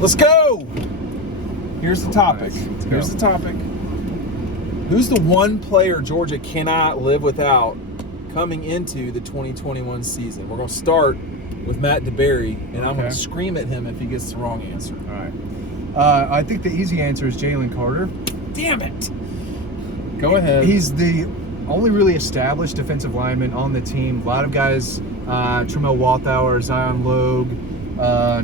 Let's go. Here's the topic. Nice. Here's the topic. Who's the one player Georgia cannot live without coming into the 2021 season? We're going to start with Matt DeBerry, and I'm going to scream at him if he gets the wrong answer. All right. I think the easy answer is Jalen Carter. Damn it. Go ahead. He's the only really established defensive lineman on the team. A lot of guys, Tramel Walthour, Zion Logue,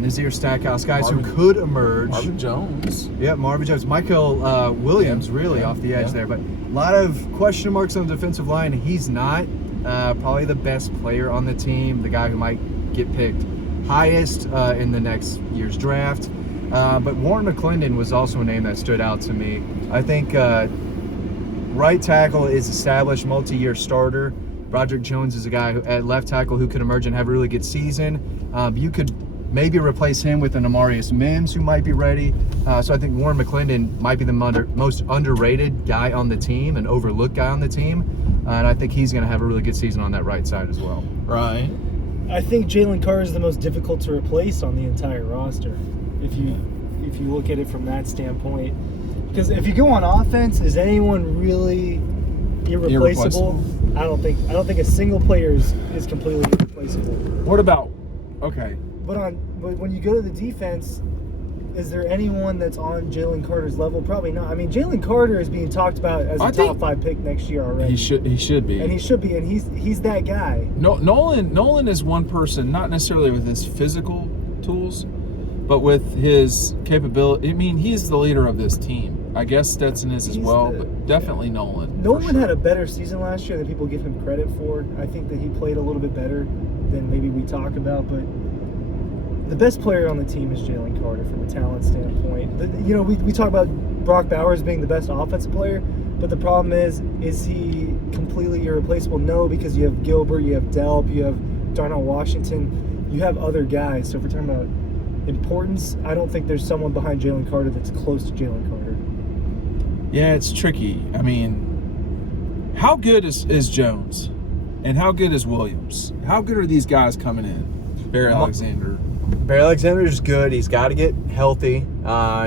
Nazir Stackhouse, guys who could emerge. Marvin Jones. Yeah, Marvin Jones. Michael Williams off the edge there. But a lot of question marks on the defensive line. He's not probably the best player on the team, the guy who might get picked highest in the next year's draft. But Warren McClendon was also a name that stood out to me. I think right tackle is established, multi-year starter. Broderick Jones is a guy at left tackle who could emerge and have a really good season. You could maybe replace him with an Amarius Mims who might be ready. So I think Warren McClendon might be the most underrated guy on the team, an overlooked guy on the team. And I think he's going to have a really good season on that right side as well. Right. I think Jalen Carter is the most difficult to replace on the entire roster, if you look at it from that standpoint. Because if you go on offense, is anyone really irreplaceable? I don't think a single player is completely irreplaceable. What about? Okay. But when you go to the defense, is there anyone that's on Jalen Carter's level? Probably not. I mean, Jalen Carter is being talked about as a top 5 pick next year already. He should be. And he should be, and he's that guy. No, Nolan is one person, not necessarily with his physical tools, but with his capability. I mean, he's the leader of this team. I guess Stetson is as well, but definitely Nolan. Nolan had a better season last year than people give him credit for. I think that he played a little bit better than maybe we talk about, but the best player on the team is Jalen Carter from a talent standpoint. We talk about Brock Bowers being the best offensive player, but the problem is he completely irreplaceable? No, because you have Gilbert, you have Delp, you have Darnell Washington, you have other guys. So if we're talking about importance, I don't think there's someone behind Jalen Carter that's close to Jalen Carter. Yeah, it's tricky. I mean, how good is Jones? And how good is Williams? How good are these guys coming in? Barry Alexander. Barry Alexander's good. He's got to get healthy,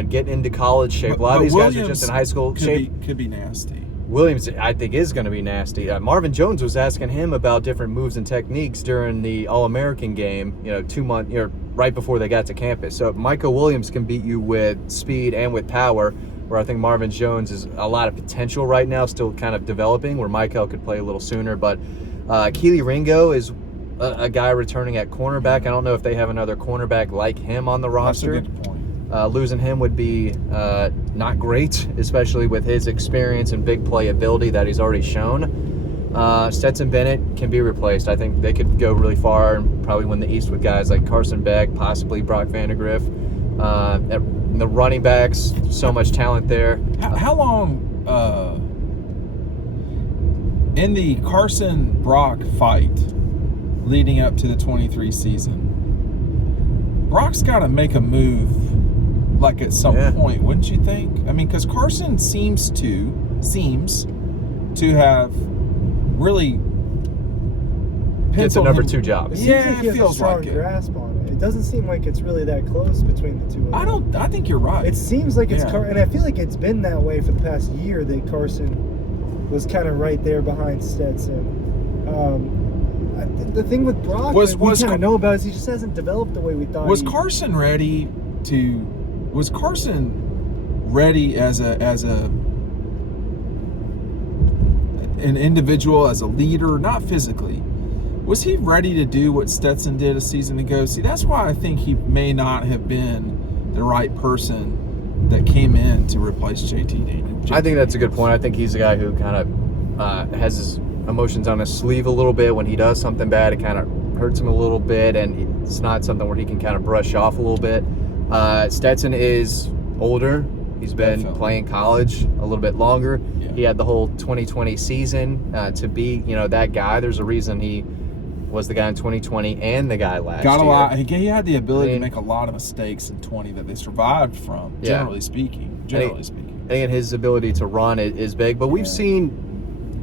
get into college shape. A lot of these guys are just in high school shape. Could be nasty. Williams, I think, is going to be nasty. Marvin Jones was asking him about different moves and techniques during the All-American game, 2 months, right before they got to campus. So if Michael Williams can beat you with speed and with power, where I think Marvin Jones is a lot of potential right now, still kind of developing, where Michael could play a little sooner. But Keely Ringo is a guy returning at cornerback. I don't know if they have another cornerback like him on the roster. That's a good point. Losing him would be not great, especially with his experience and big play ability that he's already shown. Stetson Bennett can be replaced. I think they could go really far and probably win the East with guys like Carson Beck, possibly Brock Vandegrift. The running backs, so much talent there. How long in the Carson-Brock fight leading up to the 23 season, Brock's got to make a move at some point, wouldn't you think? I mean, because Carson seems to have really It's a number 2 job. It seems like he has a strong grasp on it. It doesn't seem like it's really that close between the two of them. I think you're right. It seems like it's and I feel like it's been that way for the past year that Carson was kind of right there behind Stetson. The thing with Brock we kind of know about is he just hasn't developed the way we thought. Was Carson ready as an individual, as a leader, not physically? Was he ready to do what Stetson did a season ago? See, that's why I think he may not have been the right person that came in to replace JT Daniels. I think that's a good point. I think he's a guy who kind of has his emotions on his sleeve a little bit. When he does something bad, it kind of hurts him a little bit, and it's not something where he can kind of brush off a little bit. Stetson is older. He's been playing college a little bit longer. Yeah. He had the whole 2020 season to be, that guy. There's a reason he was the guy in 2020 and the guy last year. He had the ability to make a lot of mistakes in 20 that they survived from, generally speaking. And his ability to run is big. But we've seen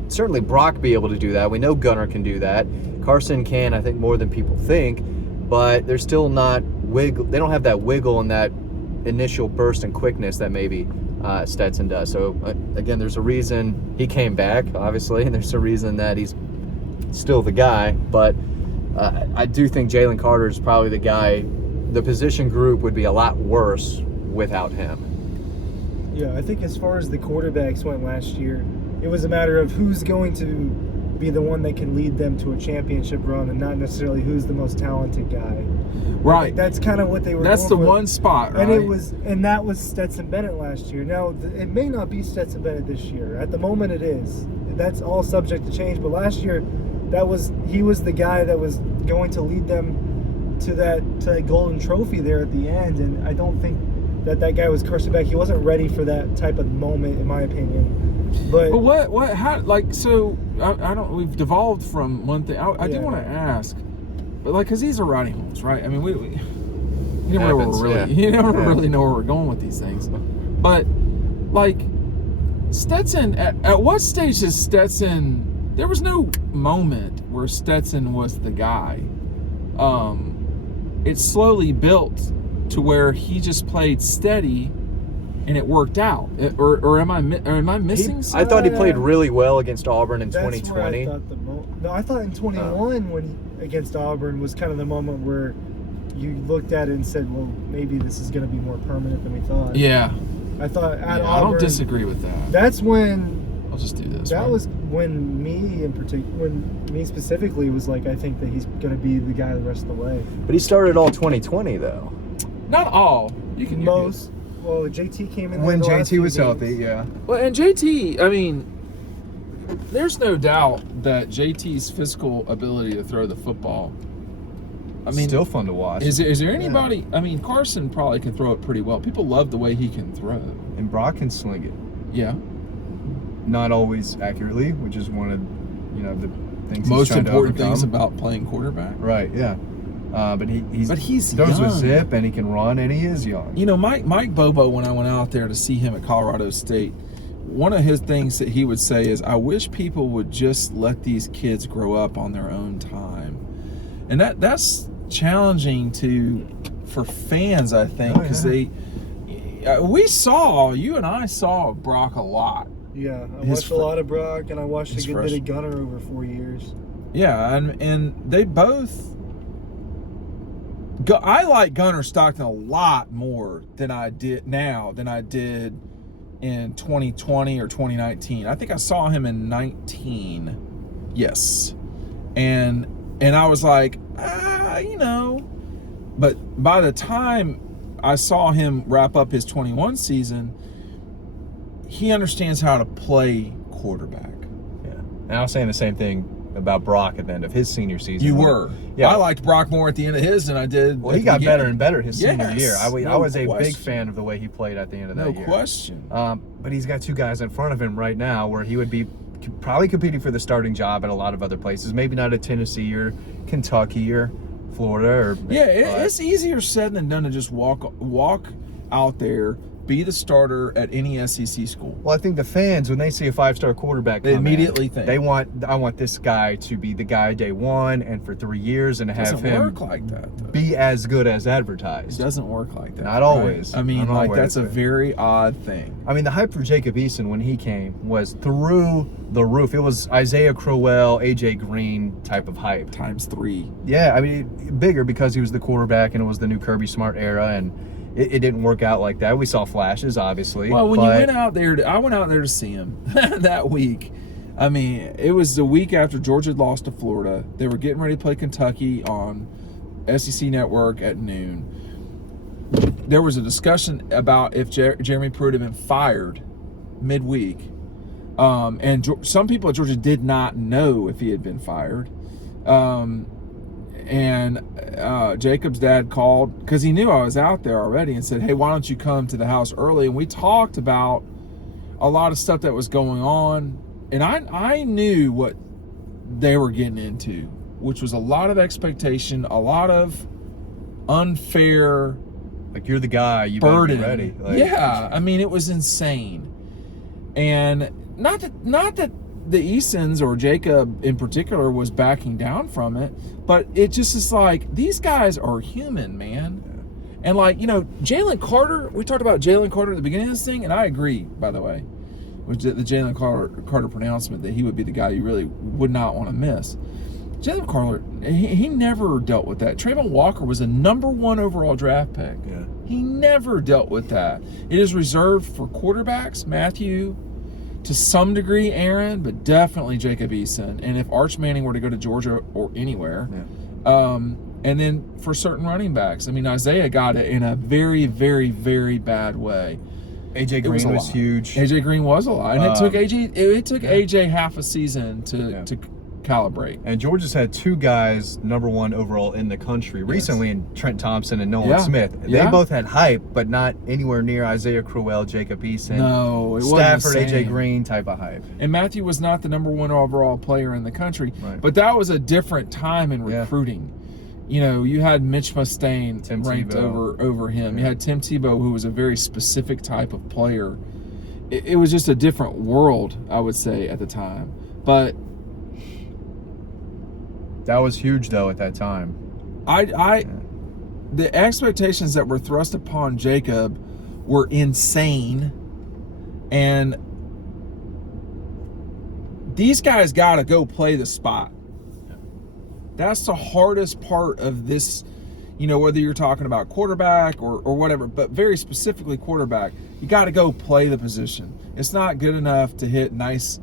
certainly Brock be able to do that. We know Gunnar can do that. Carson can, I think, more than people think. But they're still not wiggle. They don't have that wiggle and that initial burst and quickness that maybe Stetson does. So again, there's a reason he came back, obviously, and there's a reason that he's still the guy. But I do think Jalen Carter is probably the guy. The position group would be a lot worse without him. Yeah, I think as far as the quarterbacks went last year, it was a matter of who's going to be the one that can lead them to a championship run, and not necessarily who's the most talented guy. Right. That's kind of what they were. That's going the with. one spot, right? And that was Stetson Bennett last year. Now it may not be Stetson Bennett this year. At the moment, it is. That's all subject to change. But last year, he was the guy that was going to lead them to that golden trophy there at the end. And I don't think that guy was cursing back. He wasn't ready for that type of moment, in my opinion. But how, like, so I don't. We've devolved from one thing. I do want to ask, but like, because these are riding holes, right? I mean, we you never really know where we're going with these things. But like, Stetson, at what stage is Stetson? There was no moment where Stetson was the guy. It slowly built to where he just played steady. And it worked out, or am I missing something? I thought he played really well against Auburn in 2020. I thought in 21 against Auburn was kind of the moment where you looked at it and said, well, maybe this is going to be more permanent than we thought. Yeah. I thought at Auburn. I don't disagree with that. That's when. I'll just do this. That was when me specifically was like, I think that he's going to be the guy the rest of the way. But he started all 2020 though. Not all. You can most. Well, JT came in when JT was healthy, yeah. Well, and JT, I mean, there's no doubt that JT's physical ability to throw the football. I mean, still fun to watch. Is there anybody? Yeah. I mean, Carson probably can throw it pretty well. People love the way he can throw. And Brock can sling it. Yeah. Not always accurately, which is one of the things. Most important things about playing quarterback. Right. Yeah. But he's throws with zip, and he can run, and he is young. You know, Mike Bobo, when I went out there to see him at Colorado State, one of his things that he would say is, I wish people would just let these kids grow up on their own time. And that's challenging for fans, I think, because you and I saw Brock a lot. Yeah, I watched a lot of Brock, and I watched a good bit of Gunner over 4 years. Yeah, and they both... I like Gunner Stockton a lot more than I did in 2020 or 2019. I think I saw him in 19. Yes. And I was like, but by the time I saw him wrap up his 21 season, he understands how to play quarterback. Yeah. And I was saying the same thing about Brock at the end of his senior season. You were. Yeah. I liked Brock more at the end of his than I did. Well, he got better and better his senior year. I was a big fan of the way he played at the end of that year. No question. But he's got two guys in front of him right now where he would be probably competing for the starting job at a lot of other places. Maybe not at Tennessee or Kentucky or Florida. It's easier said than done to just walk out there, be the starter at any SEC school. Well, I think the fans, when they see a 5-star quarterback, they immediately think I want this guy to be the guy day one and for 3 years and have him work like that, though. Be as good as advertised. It doesn't work like that. Not always. Right? I mean, that's a very odd thing. I mean, the hype for Jacob Eason when he came was through the roof. It was Isaiah Crowell, AJ Green type of hype. Times 3. Yeah, I mean, bigger because he was the quarterback and it was the new Kirby Smart era, and it didn't work out like that. We saw flashes, obviously. Well, when you went out there, I went out there to see him that week. I mean, it was the week after Georgia had lost to Florida. They were getting ready to play Kentucky on SEC Network at noon. There was a discussion about if Jeremy Pruitt had been fired midweek. And some people at Georgia did not know if he had been fired. And Jacob's dad called because he knew I was out there already and said, hey, why don't you come to the house early? And we talked about a lot of stuff that was going on. And I knew what they were getting into, which was a lot of expectation, a lot of unfair, like, you're the guy, you burden. Better be ready. Like, yeah, I mean, it was insane. And not that the Easons or Jacob in particular was backing down from it, but it just is like, these guys are human, man. And like, you know, Jalen Carter, we talked about Jalen Carter at the beginning of this thing, and I agree, by the way, with the Jalen Carter pronouncement that he would be the guy you really would not want to miss. Jalen Carter, he never dealt with that. Trayvon Walker was a #1 overall draft pick. Yeah. He never dealt with that. It is reserved for quarterbacks, Matthew, to some degree Aaron, but definitely Jacob Eason. And if Arch Manning were to go to Georgia or anywhere, and then for certain running backs, I mean, Isaiah got it in a very, very, very bad way. AJ Green was huge. AJ Green was a lot, and it took AJ half a season to calibrate. And Georgia's had 2 guys #1 overall in the country recently, in Trent Thompson and Nolan Smith. They both had hype, but not anywhere near Isaiah Crowell, Jacob Eason, no, it Stafford, wasn't the same. AJ Green type of hype. And Matthew was not the #1 overall player in the country, but that was a different time in recruiting. You know, you had Mitch Mustaine ranked over him. You had Tim Tebow, who was a very specific type of player. It was just a different world, I would say, at the time. But that was huge, though, at that time. The expectations that were thrust upon Jacob were insane, and these guys got to go play the spot. That's the hardest part of this, you know, whether you're talking about quarterback or whatever, but very specifically quarterback, you got to go play the position. It's not good enough to hit nice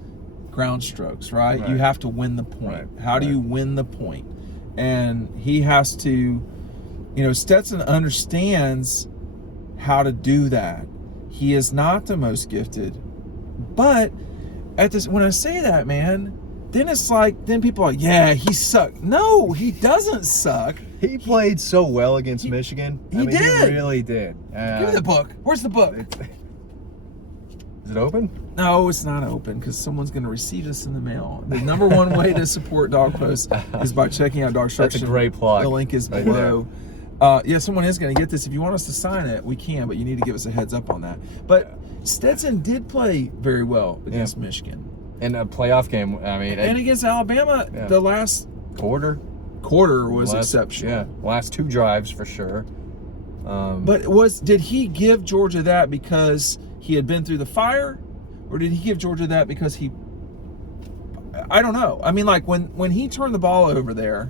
ground strokes, right? You have to win the point. How do you win the point? And he has to, you know, Stetson understands how to do that. He is not the most gifted, but when I say that, man, then it's like, then people are like, yeah, he sucked. No, he doesn't suck. He played so well against Michigan. He did. He really did. Give me the book. Where's the book? Is it open? No, it's not open because someone's going to receive this in the mail. The #1 way to support Dog Post is by checking out DAWGSTRUCTION. That's a great plug. The link is below. Yeah, someone is going to get this. If you want us to sign it, we can, but you need to give us a heads up on that. But Stetson did play very well against Michigan. In a playoff game, I mean. And against Alabama, the last quarter was exceptional. Yeah, last 2 drives for sure. But did he give Georgia that because he had been through the fire, or did he give Georgia that because I don't know. I mean, like when he turned the ball over there,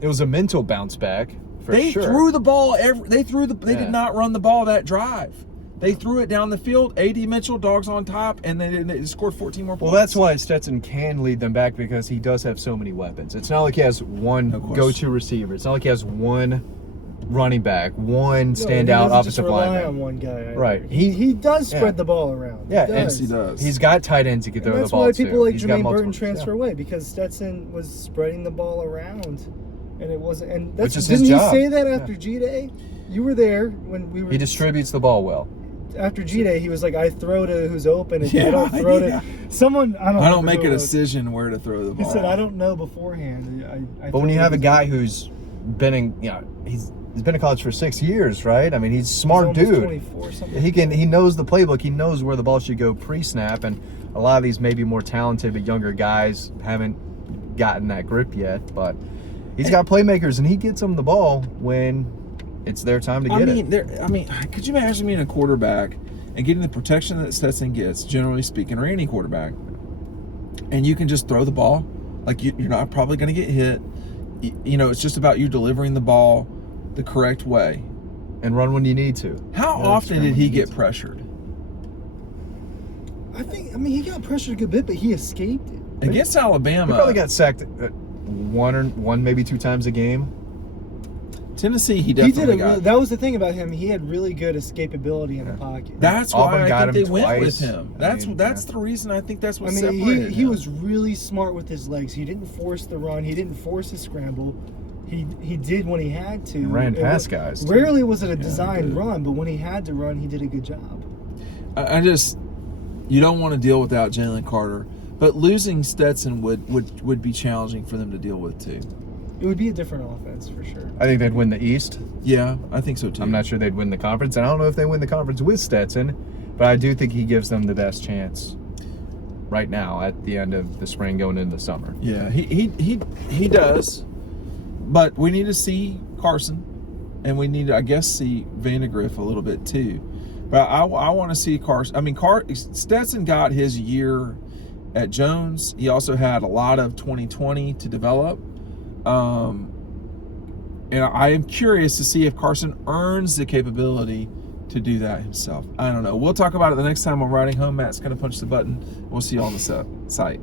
it was a mental bounce back. They threw the ball. They did not run the ball that drive. They threw it down the field. A.D. Mitchell, dogs on top, and they scored 14 more points. Well, that's why Stetson can lead them back, because he does have so many weapons. It's not like he has one go-to receiver. It's not like he has one running back, one standout offensive lineman. Rely on one guy. Right. He does spread the ball around. Yes, he does. He's got tight ends he can throw the ball to. That's why people like Jermaine Burton transfer away, because Stetson was spreading the ball around, and it wasn't. And that's didn't he say that after G-Day? You were there when we were. He distributes the ball well. After G-Day, he was like, I throw to who's open, and I don't throw to someone. I don't make a decision where to throw the ball. He said, I don't know beforehand. But when you have a guy who's been in, he's been in college for 6 years, right? I mean, he's a smart dude. 24, something. He knows the playbook. He knows where the ball should go pre-snap, and a lot of these maybe more talented but younger guys haven't gotten that grip yet. But he's got playmakers, and he gets them the ball when it's their time to get it. Could you imagine being a quarterback and getting the protection that Stetson gets, generally speaking, or any quarterback, and you can just throw the ball? Like, you're not probably going to get hit. It's just about you delivering the ball the correct way. And run when you need to. How often did he get pressured? He got pressured a good bit, but he escaped it. Against Alabama. He probably got sacked one, maybe 2 times a game. Tennessee, he definitely got. That was the thing about him. He had really good escapability in the pocket. That's why I think they went with him. That's the reason I think that's what separated him. He was really smart with his legs. He didn't force the run. He didn't force his scramble. He did when he had to. He ran past guys. Rarely was it a designed run, but when he had to run, he did a good job. You don't want to deal without Jalen Carter, but losing Stetson would be challenging for them to deal with too. It would be a different offense for sure. I think they'd win the East. Yeah, I think so too. I'm not sure they'd win the conference, and I don't know if they win the conference with Stetson, but I do think he gives them the best chance right now at the end of the spring going into the summer. Yeah, he does. But we need to see Carson. and we need to, I guess, see Vandegrift a little bit too. But I want to see Carson. I mean, Stetson got his year at Jones. He also had a lot of 2020 to develop. And I am curious to see if Carson earns the capability to do that himself. I don't know. We'll talk about it the next time on Riding Home. Matt's going to punch the button. We'll see you on the site.